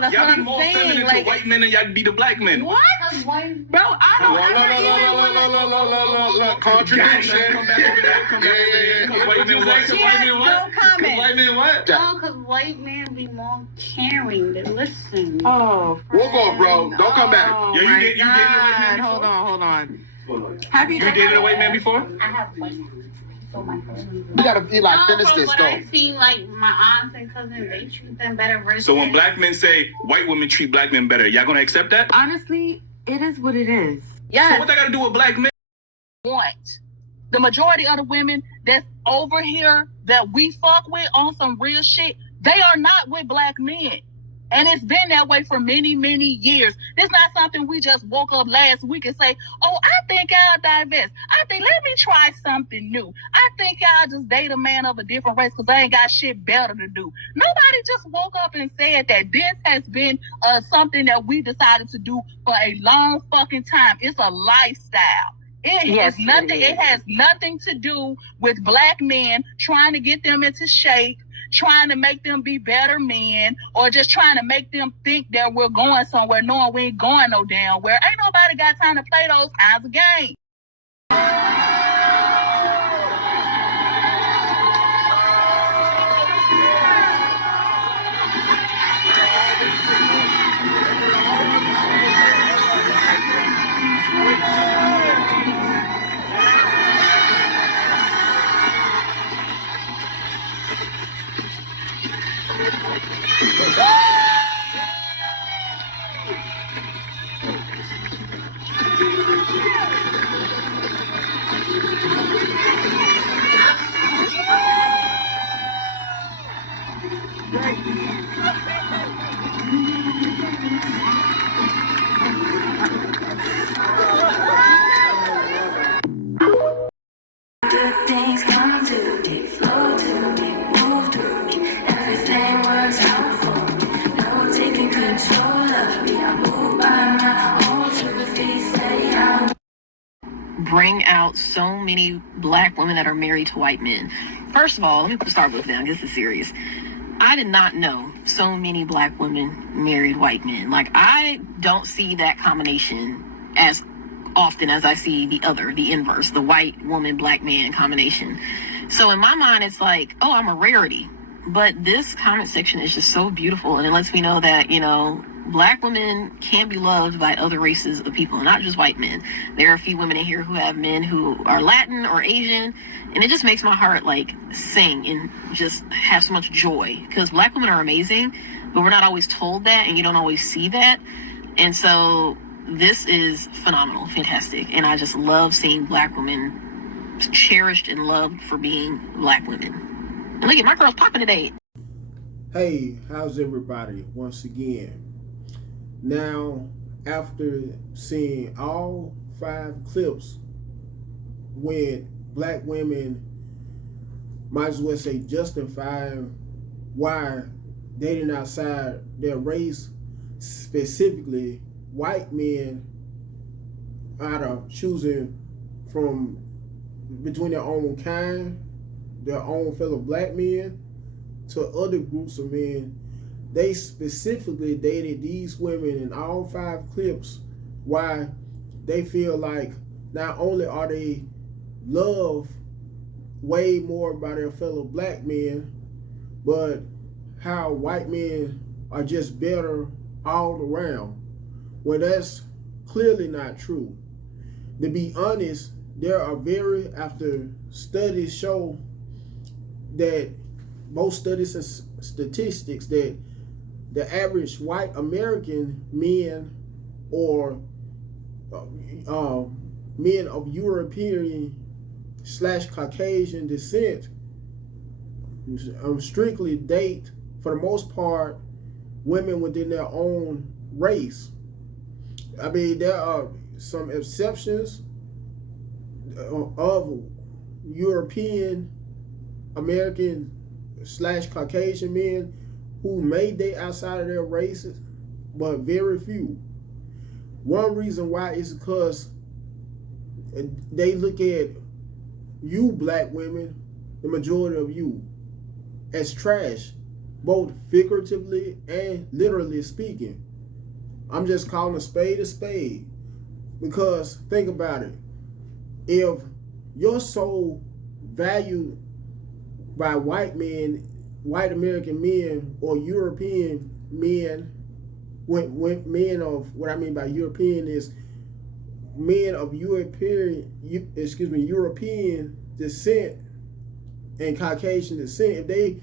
That's y'all what I'm more saying. Feminine like, to white men than y'all be the black men. What? Bro, I don't look. Contradiction. Come back over there. Come back over there. Because white men what? White men what? No, because white men be more caring. They listen. Oh. We'll go, bro. Don't come back. Yo, you dated a white man before? Hold on. Have you dated a white man before? I have white men. You gotta be like, finish this though. I seen like my aunts and cousins, they treat them better. Versus so when black men say white women treat black men better, y'all gonna accept that? Honestly, it is what it is. Yeah. So what that got to do with black men? The majority of the women that's over here that we fuck with on some real shit, they are not with black men. And it's been that way for many, many years. It's not something we just woke up last week and say, oh, I think I'll divest. I think, let me try something new. I think I'll just date a man of a different race because I ain't got shit better to do. Nobody just woke up and said that. This has been something that we decided to do for a long fucking time. It's a lifestyle. It has nothing to do with black men trying to get them into shape, trying to make them be better men, or just trying to make them think that we're going somewhere, knowing we ain't going no damn where. Ain't nobody got time to play those kinds of games. Bring out so many black women that are married to white men. First of all, let me start with them. This is serious. I did not know so many black women married white men. Like, I don't see that combination as often as I see the inverse, the white woman, black man combination. So in my mind, it's like, oh, I'm a rarity. But this comment section is just so beautiful, and it lets me know that, you know, black women can be loved by other races of people, not just white men. There are a few women in here who have men who are Latin or Asian, and it just makes my heart like sing and just have so much joy, because black women are amazing, but we're not always told that, and you don't always see that. And so this is phenomenal, fantastic, and I just love seeing black women cherished and loved for being black women. And look at my girl's popping today. Hey, how's everybody? Once again, now after seeing all 5 clips when black women might as well say justifying why dating outside their race, specifically white men, out of choosing from between their own kind, their own fellow black men, to other groups of men, they specifically dated these women in all 5 clips. Why they feel like not only are they loved way more by their fellow black men, but how white men are just better all around, when that's clearly not true. To be honest, there are after studies show that most studies and statistics that the average white American men or men of European / Caucasian descent strictly date, for the most part, women within their own race. I mean, there are some exceptions of European American / Caucasian men who may date outside of their races, but very few. One reason why is because they look at you black women, the majority of you, as trash. both figuratively and literally speaking. I'm just calling a spade because think about it. If you're so valued by white men, white American men, or European men, when men of, what I mean by European is men of European descent and Caucasian descent, if they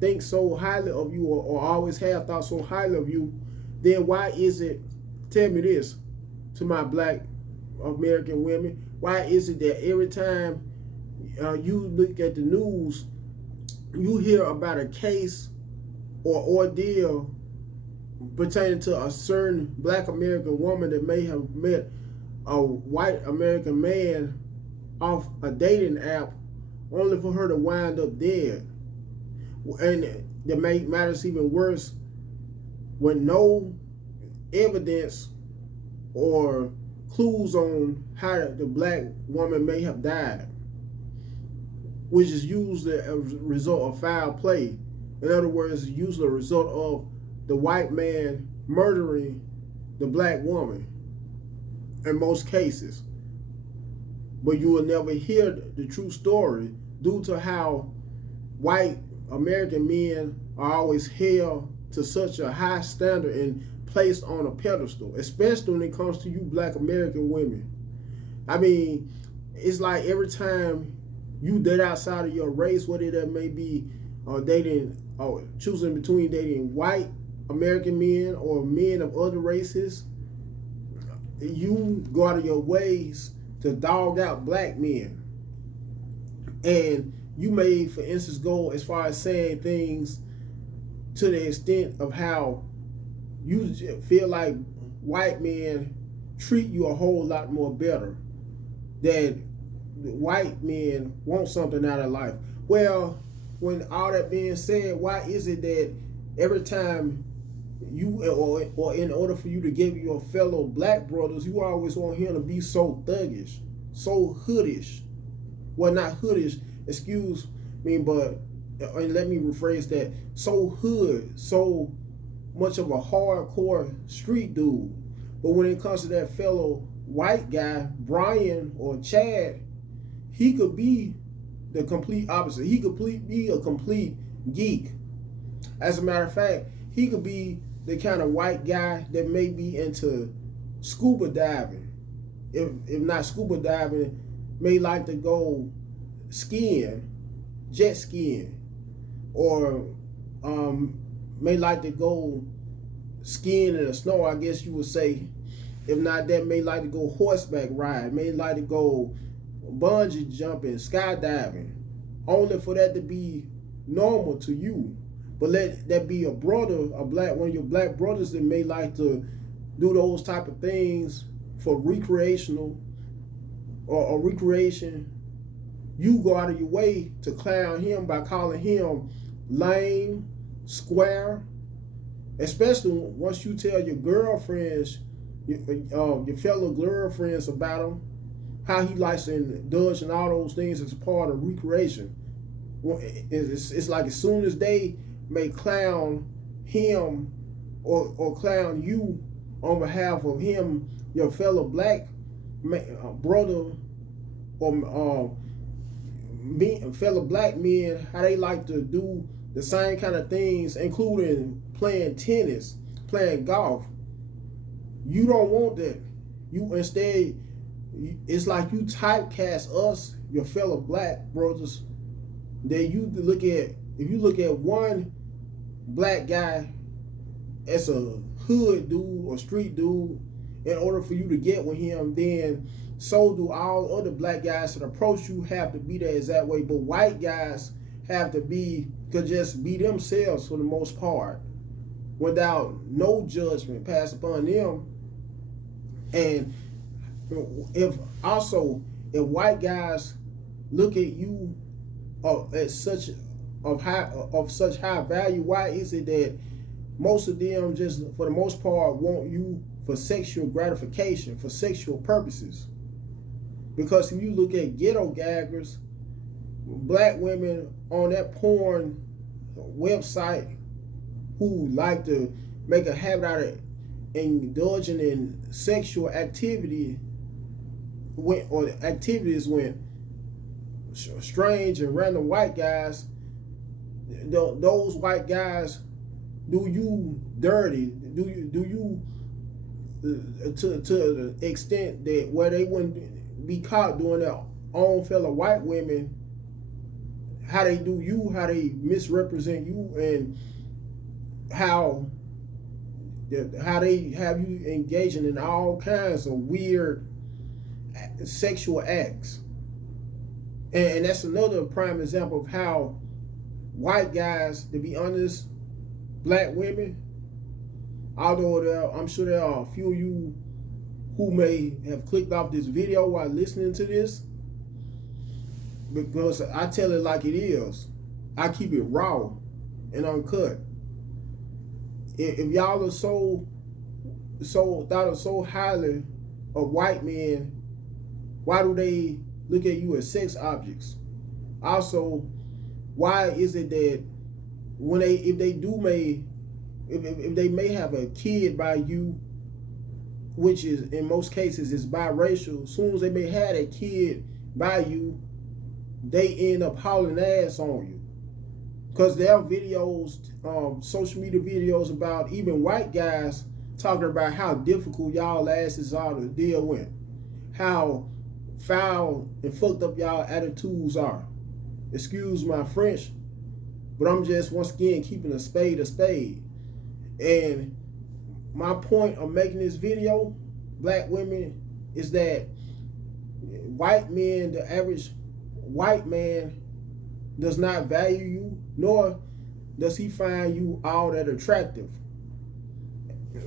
think so highly of you, or always have thought so highly of you, then why is it, tell me this, to my black American women, why is it that every time you look at the news, you hear about a case or ordeal pertaining to a certain black American woman that may have met a white American man off a dating app only for her to wind up dead? And that make matters even worse, with no evidence or clues on how the black woman may have died, which is usually a result of foul play. In other words, usually a result of the white man murdering the black woman in most cases. But you will never hear the true story due to how white American men are always held to such a high standard and placed on a pedestal, especially when it comes to you black American women. I mean, it's like every time you date outside of your race, whether that may be dating or choosing between dating white American men or men of other races, you go out of your ways to dog out black men. And you may, for instance, go as far as saying things to the extent of how you feel like white men treat you a whole lot more better, that white men want something out of life. Well, when all that being said, why is it that every time you, or in order for you to give your fellow black brothers, you always want him to be so thuggish, so hoodish? Well, not hoodish, excuse me, but and let me rephrase that, so hood, so much of a hardcore street dude. But when it comes to that fellow white guy, Brian or Chad, he could be the complete opposite. He could be a complete geek. As a matter of fact, he could be the kind of white guy that may be into scuba diving. If not scuba diving, may like to go skiing, jet skiing, or may like to go skiing in the snow, I guess you would say. If not that, may like to go horseback ride, may like to go bungee jumping, skydiving, only for that to be normal to you. But let that be a brother, one of your black brothers that may like to do those type of things for recreational or recreation. You go out of your way to clown him by calling him lame, square, especially once you tell your girlfriends, your fellow girlfriends about him, how he likes to indulge in all those things as a part of recreation. It's like as soon as they may clown him or clown you on behalf of him, your fellow black brother or fellow black men, how they like to do the same kind of things, including playing tennis, playing golf. You don't want that. You instead, it's like you typecast us, your fellow black brothers. That you look at, if you look at one black guy as a hood dude or street dude, in order for you to get with him, then so do all other black guys that approach you have to be that exact way. But white guys have to could just be themselves for the most part, without no judgment passed upon them. And if white guys look at you at such high value, why is it that most of them just for the most part want you for sexual gratification, for sexual purposes? Because if you look at ghetto gaggers, black women on that porn website who like to make a habit out of indulging in sexual activity or activities when strange and random white guys, those white guys do you dirty, do you to the extent that where they wouldn't be caught doing their own fellow white women, how they do you, how they misrepresent you, and how they have you engaging in all kinds of weird sexual acts. And that's another prime example of how white guys, to be honest, black women, although I'm sure there are a few of you who may have clicked off this video while listening to this, because I tell it like it is. I keep it raw and uncut. If y'all are so thought so highly of white men, why do they look at you as sex objects? Also, why is it that when if they may have a kid by you, which is in most cases is biracial, as soon as they may have a kid by you, they end up hauling ass on you? Because there are videos, social media videos about even white guys talking about how difficult y'all asses are to deal with, how foul and fucked up y'all attitudes are. Excuse my French, but I'm just once again keeping a spade a spade. And my point of making this video, black women, is that white men, the average white man, does not value you, nor does he find you all that attractive.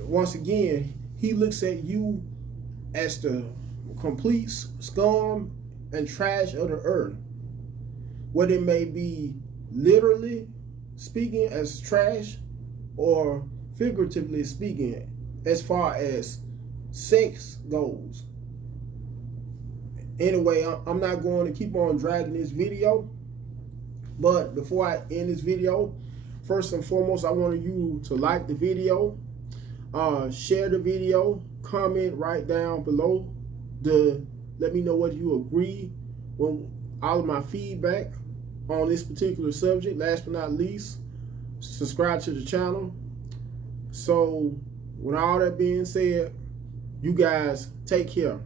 Once again, he looks at you as the complete scum and trash of the earth. Whether it may be literally speaking as trash or figuratively speaking as far as sex goes. Anyway, I'm not going to keep on dragging this video, but before I end this video, first and foremost, I want you to like the video, share the video, comment right down below to let me know whether you agree with all of my feedback on this particular subject. Last but not least, subscribe to the channel. So with all that being said, you guys take care.